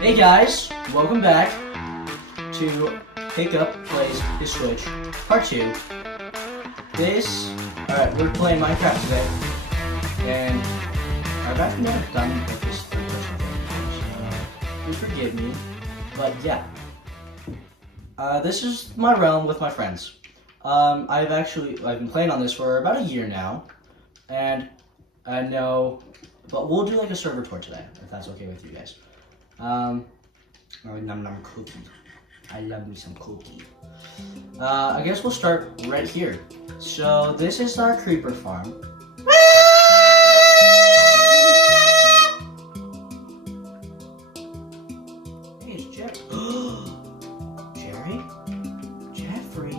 Hey guys, welcome back to Hiccup Plays His Switch, Part 2. Alright, we're playing Minecraft today, and I've actually never done like this first person thing, so please forgive me, but yeah. This is my realm with my friends. I've been playing on this for about a year now, and I know, but we'll do like a server tour today, if that's okay with you guys. Num num cookie. I love me some cookie. I guess we'll start right here. So this is our creeper farm. Hey, it's Jerry? Jeffrey?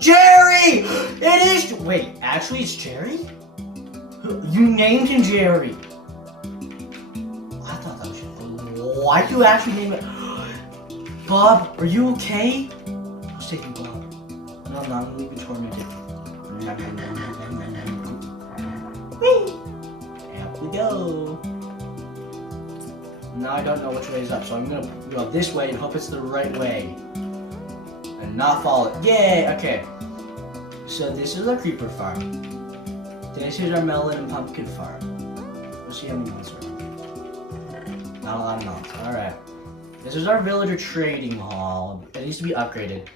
Jerry! It is! Wait, actually it's Jerry? You named him Jerry. Why do you actually name it? Bob, are you okay? I'll take you, Bob. No, I'm not gonna leave you tormented. Whee! Up we go. Now I don't know which way is up, so I'm gonna go this way and hope it's the right way. And not follow it. Yay! Okay. So this is our creeper farm. This is our melon and pumpkin farm. Let's see how many months are. Not a lot of melons. Alright. This is our villager trading hall. It needs to be upgraded.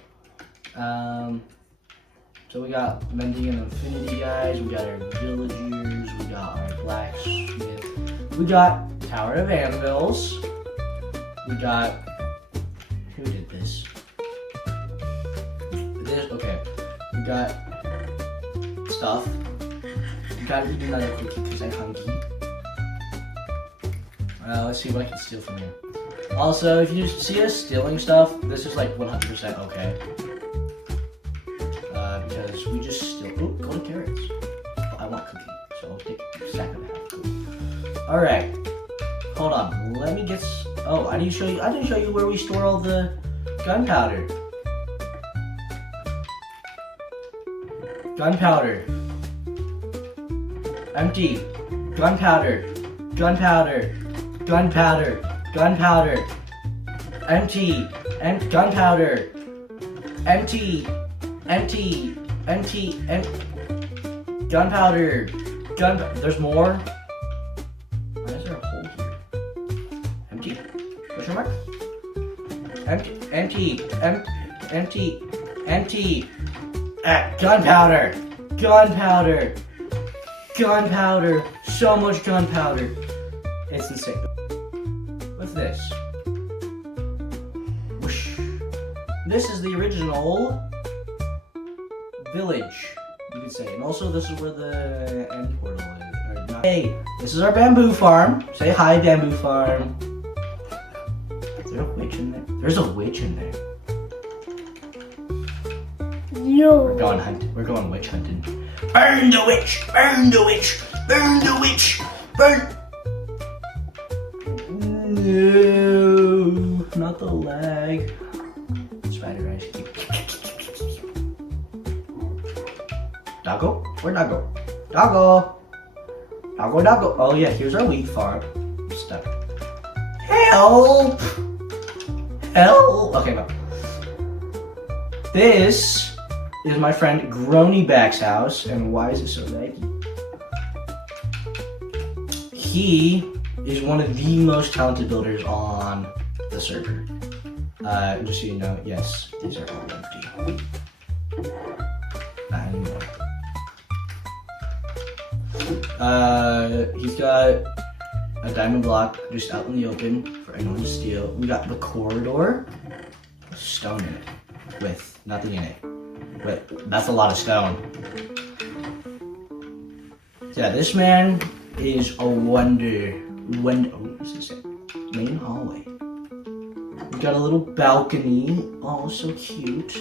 So we got mending and infinity guys. We got our villagers. We got our blacksmith. We got Tower of Anvils. We got... Who did this? Okay. We got stuff. We gotta eat another cookie because I'm hungry. Let's see what I can steal from you. Also, if you see us stealing stuff, this is like 100% okay. Because we just steal. Oh, go to carrots. Oh, I want cookie, so I'll take a stack and a half cookie. Alright. Hold on. Let me get. Oh, I didn't show you where we store all the gunpowder. Gunpowder. Empty. Gunpowder. Gunpowder. Gunpowder, gunpowder, empty, gunpowder, empty, gunpowder, there's more? Why is there a hole here? Empty? Question mark? Empty, gunpowder, so much gunpowder. It's insane. What's this? Whoosh. This is the original village, you could say. And also this is where the end portal is. Hey, this is our bamboo farm. Say hi, bamboo farm. Is there a witch in there? There's a witch in there. No. We're going witch hunting. Burn the witch! Burn the witch! Burn the witch! Burn! No, not the leg. Spider eyes. Doggo? Where Doggo? Doggo! Doggo! Oh yeah, here's our wheat farm. Stuck. Help! Help! Okay, no. This is my friend Gronyback's house, and why is it so laggy? He is one of the most talented builders on the server. Just so you know, yes, these are all empty. Not anymore. He's got a diamond block just out in the open for anyone to steal. We got the corridor, stone in it, with nothing in it. But that's a lot of stone. Yeah, this man is a wonder. What does it say? Main hallway. We got a little balcony. Oh, so cute.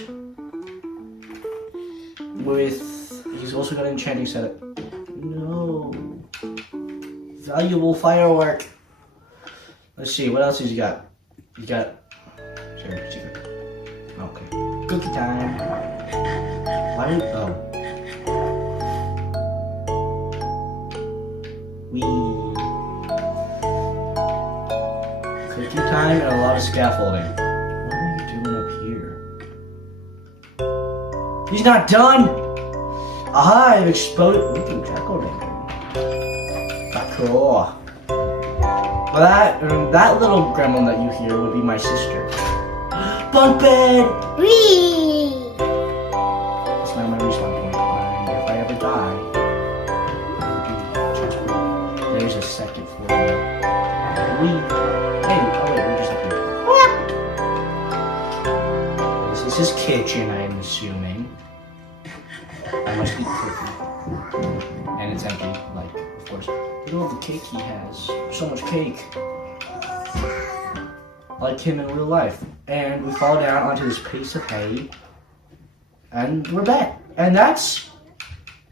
He's also got an enchanting setup. No. Valuable firework. Let's see, what else has he got? He got. Sure, secret. Okay. Cookie time. Why? Oh. Wee. Cookie time and a lot of scaffolding. What are you doing up here? He's not done! Aha, I've exposed. Ooh, jack-o'-lantern. Cool. Well, that little gremlin that you hear would be my sister. Bunk bed! Whee! That's my respawn point. And if I ever die, there's a second floor. Hey, oh wait, we're just up here. This is his kitchen, I'm assuming. I must eat cookie. And it's empty, like, of course. Look at all the cake he has. So much cake. Like him in real life. And we fall down onto this piece of hay. And we're back. And that's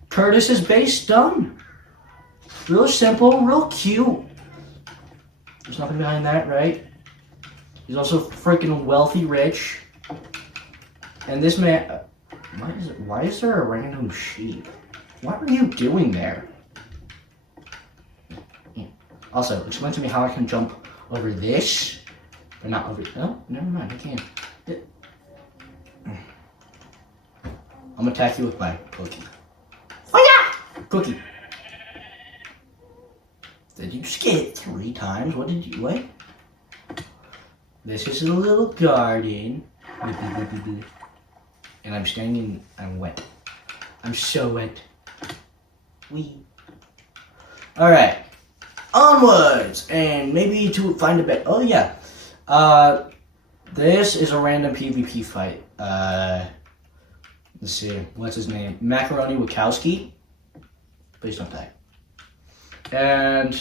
Curtis's base done. Real simple, real cute. There's nothing behind that, right? He's also freaking wealthy rich. And this man... Why is there a random sheep? What are you doing there? Also, explain to me how I can jump over this, but not over. Oh, never mind. I can't. I'm gonna attack you with my cookie. Oh yeah, cookie. Did you just get it 3 times? What did you? What? This is a little garden, and I'm standing in. I'm wet. I'm so wet. Wee. All right. Onwards, and maybe to find a bed. Oh yeah, this is a random PvP fight. Let's see, what's his name? Macaroni Wachowski. Please don't die. And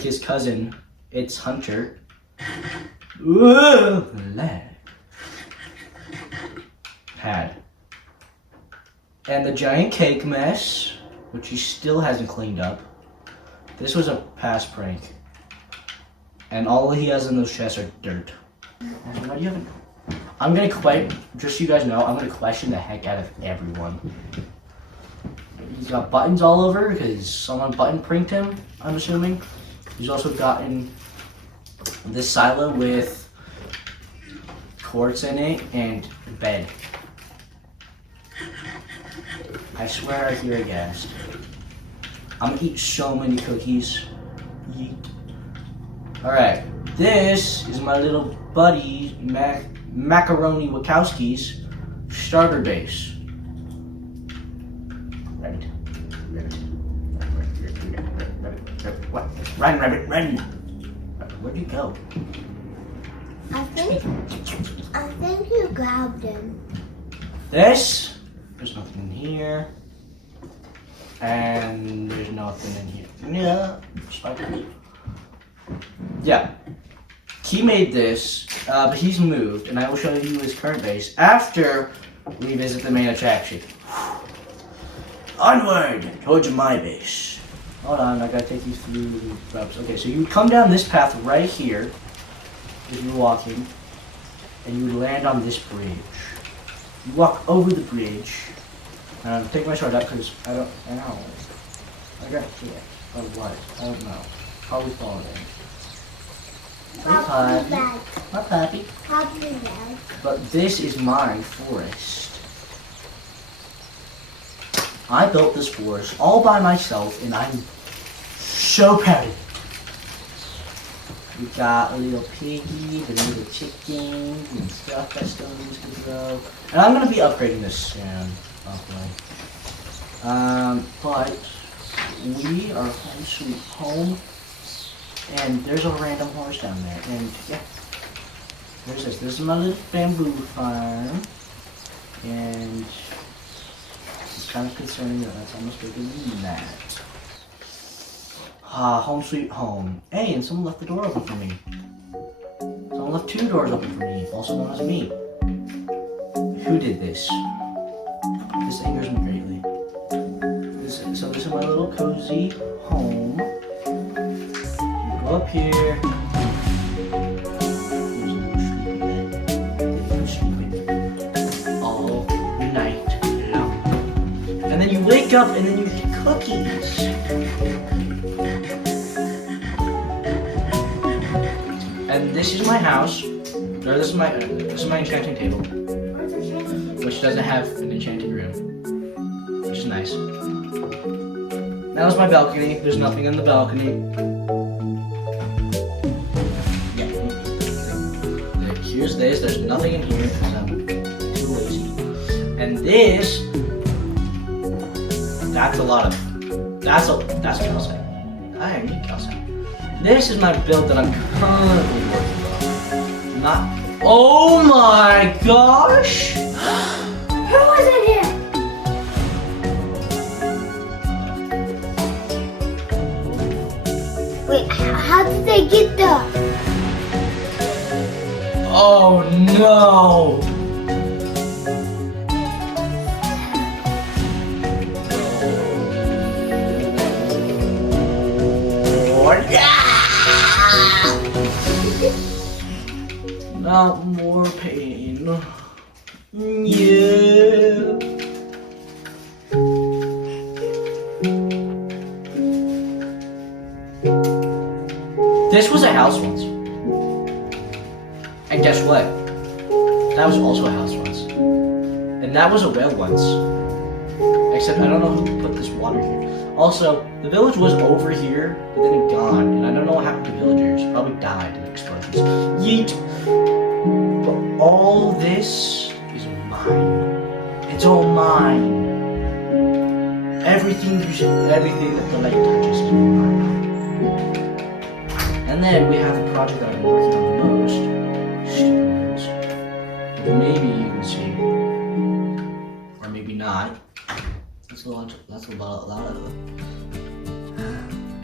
his cousin, it's Hunter. Ooh, had. And the giant cake mess, which he still hasn't cleaned up. This was a past prank. And all he has in those chests are dirt. Why do you have I'm gonna just so you guys know, I'm gonna question the heck out of everyone. He's got buttons all over because someone button pranked him, I'm assuming. He's also gotten this silo with quartz in it and bed. I swear I hear a ghast. I'm gonna eat so many cookies. Yeet. Alright, this is my little buddy Macaroni Wachowski's starter base. Rabbit. What? Run, rabbit, run! Where'd you go? I think you grabbed him. There's nothing in here. And there's nothing in here. Yeah, spiders. Yeah. He made this, but he's moved, and I will show you his current base after we visit the main attraction. Onward towards my base. Hold on, I gotta take you through the ropes. Okay, so you would come down this path right here, if you're walking, and you would land on this bridge. You walk over the bridge. Take my sword up because I don't know. I got hit. Or what? I don't know. Probably falling in. Poppy bag. Not Pappy. Poppy bag. But this is my forest. I built this forest all by myself and I'm so proud of it. We got a little piggy, the little chickens, and stuff that still needs to grow. And I'm going to be upgrading this soon, hopefully. But we are home sweet home. And there's a random horse down there. And yeah, there's this. This is my little bamboo farm. And it's kind of concerning that that's almost bigger than that. Home sweet home. Hey, and someone left the door open for me. Someone left 2 doors open for me, also known as me. Who did this? This angers me greatly. So this is my little cozy home. You go up here. All night long. And then you wake up and then you eat cookies. And And this is my house. Or this is my enchanting table, which doesn't have an enchanting room, which is nice. That was my balcony. There's nothing on the balcony. Yeah. Here's this. There's nothing in here because I'm too lazy. And this, that's a lot of. That's calcite. I need calcite. This is my build that I'm currently working on. Not. Oh my gosh! Who was in here? Wait, how did they get there? Oh no! Not more pain. Yeah. This was a house once. And guess what? That was also a house once. And that was a well once. Except I don't know who put this water here. Also, the village was over here, but then it gone. And I don't know what happened to villagers. Probably died in explosions. Yeet! But all this is mine. It's all mine. Everything that the light touches is mine. And then we have a project that I've been working on the most. Stupid. Maybe you can see. Or maybe not. That's a lot of them.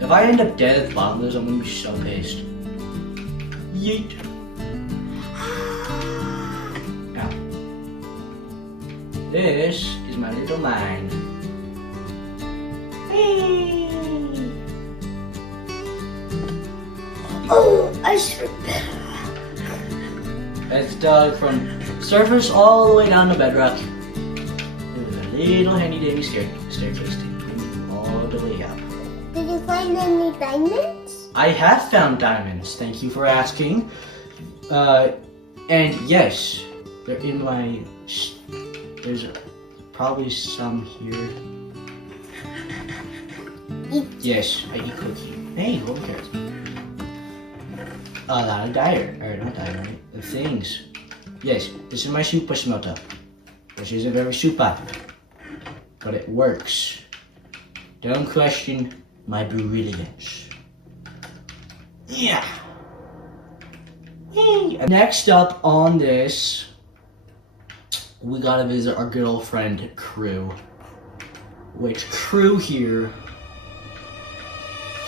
If I end up dead at the bottom of this, I'm gonna be so pissed. Yeet. Now, this is my little mine. Oh, I should. It's dug from surface all the way down to bedrock. With a little handy dandy staircase taking all the way up. Did you find any diamonds? I have found diamonds, thank you for asking. And yes, they're in my. There's probably some here. Yes, I eat cookie. Hey, who cares? A lot of things. Yes, this is my super smelter, which isn't very super, but it works. Don't question my brilliance. Yeah. Next up on this, we gotta visit our good old friend Crew. Which Crew here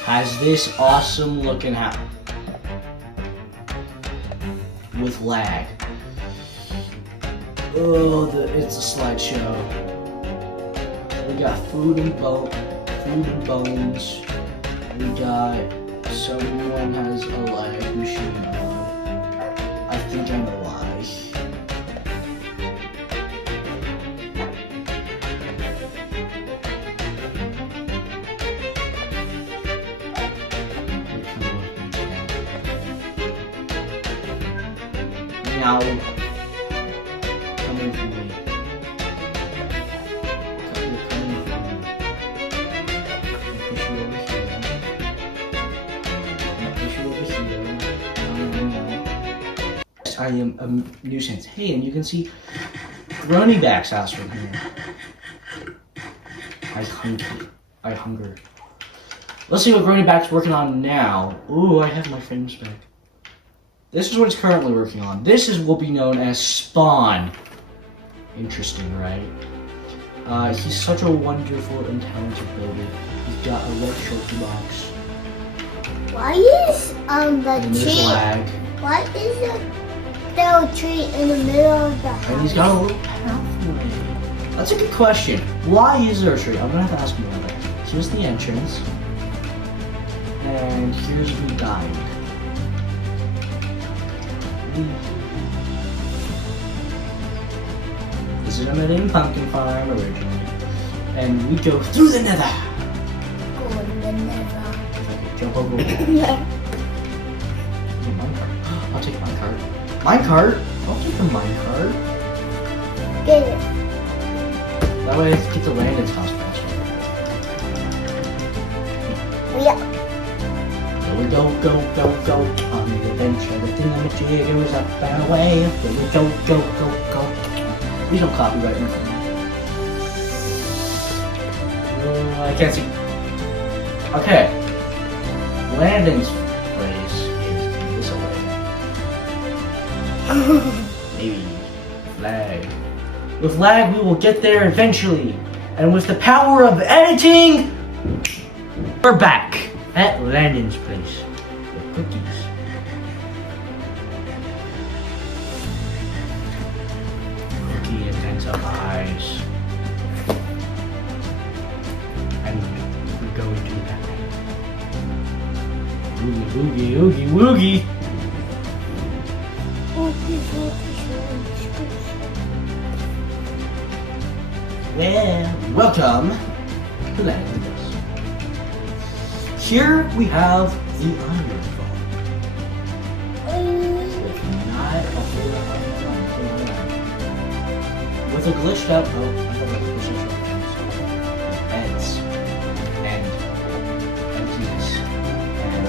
has this awesome looking house with lag. Oh, it's a slideshow. We got food and bones. We got someone has a lag machine on. I think I know why. Now, coming for me. You're coming for me. I'll push you over here. No. I am a nuisance. Hey, and you can see Grony Back's house from here. I hunger. Let's see what Grony Back's working on now. Ooh, I have my frames back. This is what he's currently working on. This will be known as Spawn. Interesting, right? He's such a wonderful and talented builder. He's got a red shorty box. Why is the And there's tree? lag. Why is there a tree in the middle of the house? And he's got a little pathway. That's a good question. Why is there a tree? I'm gonna have to ask him about that. Here's the entrance. And here's who died. This is a Medellin pumpkin farm originally. And we go through the nether. Go in the nether. Jump over. Yeah. I'll take my cart. My cart? I'll take the mine cart. Get it. That way I can get to Landon's house faster. Yeah. Go, go, go, go, on the adventure. The thing I'm goes up and away. Go, go, go, go. Please don't copyright me. I can't see. Okay. Landon's place is this way. Maybe. Lag. With lag, we will get there eventually. And with the power of editing, we're back at Landon's place with cookies. Cookie intensifies. And we go to that. Oogie, oogie, oogie, woogie. Well, welcome to Landon's place. Here we have the iron phone. Not a whole lot of iron. With a glitched out, oh, I thought that was glitched out. Heads. And emptiness. And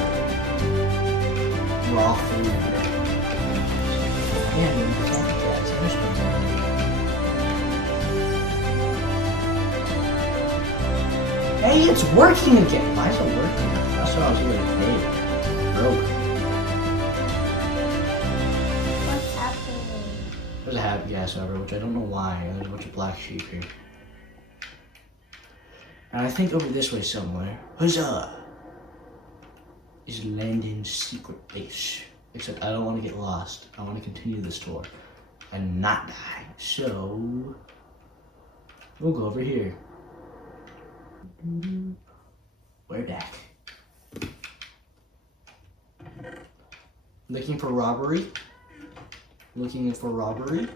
raw food. And that's interesting. Hey, it's working again. Why is it working? That's what I was here today. Broke. What's happening? There's a happy gas over, which I don't know why. There's a bunch of black sheep here. And I think over this way somewhere, huzzah, is Landon's secret base. Except I don't want to get lost. I want to continue this tour and not die. So, we'll go over here. We're back. Looking for robbery. Looking for robbery.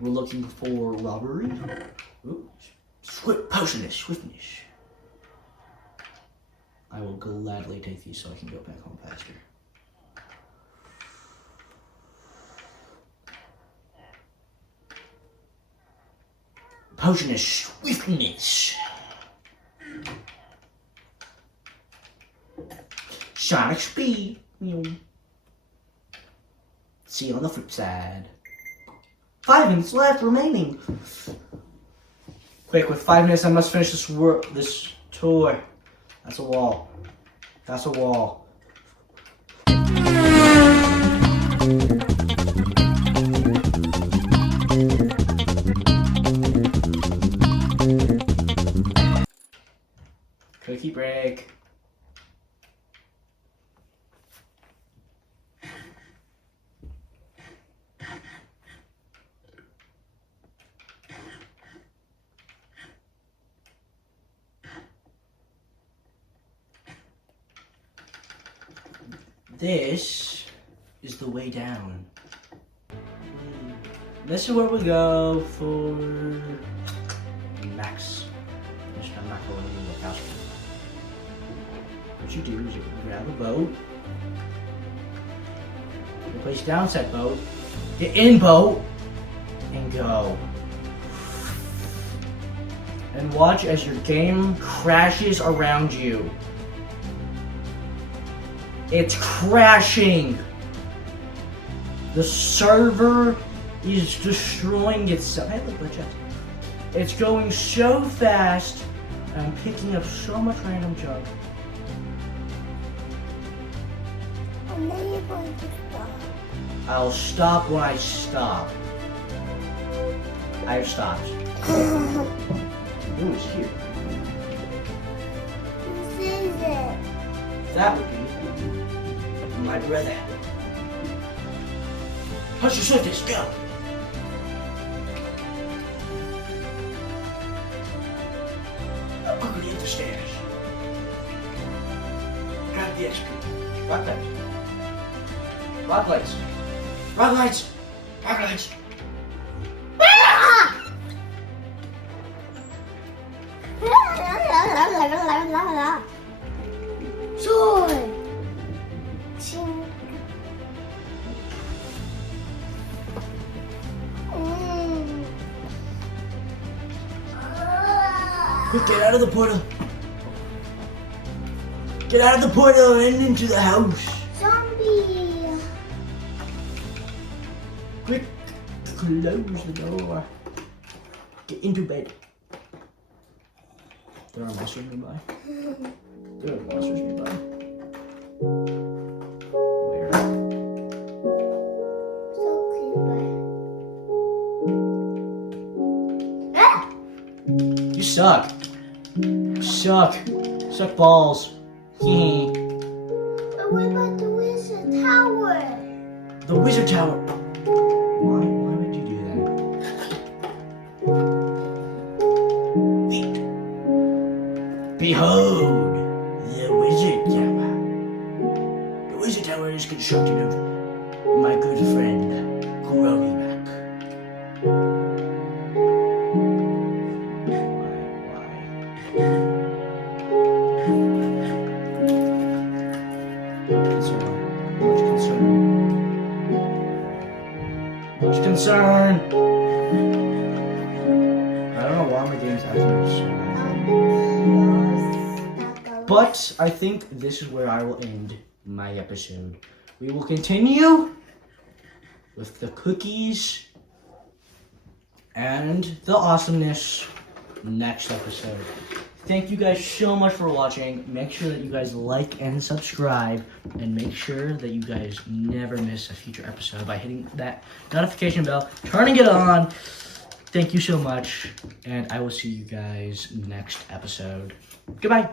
We're looking for robbery. Ooh. Potionless, swiftness. I will gladly take these so I can go back home faster. Potionless, swiftness. Sonic speed. See you on the flip side. 5 minutes left remaining. Quick, with 5 minutes, I must finish this tour. That's a wall. That's a wall. Cookie break. This is the way down. This is where we go for Max. Mr. Macaroni Wachowski. What you do is you grab a boat. You place down said boat. Get in boat. And go. And watch as your game crashes around you. It's crashing. The server is destroying itself. Hey, look, watch out. It's going so fast. I'm picking up so much random junk. And then you're going to stop. I'll stop when I stop. I've stopped. Who is here? This is it. That would be my brother. Push your swiftness, go! Quickly up the stairs. Grab the XP. Rock lights. Rock lights. Rock lights. Rock lights. Sword. Ching. Quick, get out of the portal. Get out of the portal and into the house. Zombie. Quick, close the door. Get into bed. There are monsters nearby. There are monsters nearby. Where? So creepy. Ah! You suck. Suck. Suck balls. Hee. But what about the wizard tower? The wizard tower. Why would you do that? Wait. Behold, the wizard tower. The wizard tower is constructed of my good friend, Kuronimak. Much concern. I don't know why my game's acting so bad. But I think this is where I will end my episode. We will continue with the cookies and the awesomeness next episode. Thank you guys so much for watching. Make sure that you guys like and subscribe, and make sure that you guys never miss a future episode by hitting that notification bell, turning it on. Thank you so much, and I will see you guys next episode. Goodbye.